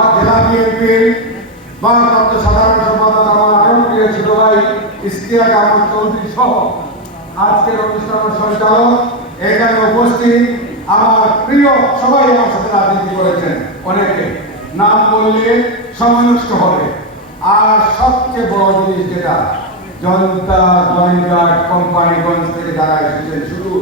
মহা জেলা বিএনপির ভারপ্রাপ্ত সাধারণ সম্পাদক আমার আরও প্রিয় ছোট ভাই ইস্তিয়াক আহমদ চৌধুরী সহ আজকের অনুষ্ঠানের সঞ্চালক, এখানে উপস্থিত আমার প্রিয় সবাই আমার সাথে রাজনীতি করেছেন অনেকে। নাম বললে সময় হবে। আর সবচেয়ে বড় জিনিস যেটা, জনতা গোয়েন্দার কোম্পানিগঞ্জ থেকে যারা এসেছেন, শুধু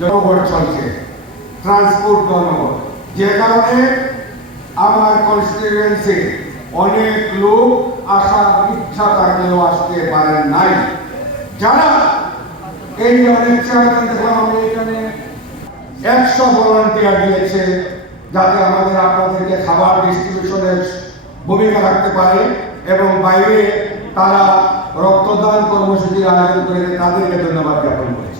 জনগণ চলছে ট্রান্সপোর্ট গণভোট যে কারণে আমার কনস্টিটিউয়েন্সি অনেক লোক আসার ইচ্ছা থাকলেও আসতে পারেন নাই। যারা এই অনেক চেয়ারম্যান দেখলাম, আমি এখানে একশো ভলান্টিয়ার দিয়েছে, যাতে আমাদের আপনাদেরকে খাবার ডিস্ট্রিবিউশনের ভূমিকা রাখতে পারে এবং বাইরে তারা রক্তদান কর্মসূচির আয়োজন করে তাদেরকে ধন্যবাদ জ্ঞাপন করেছে।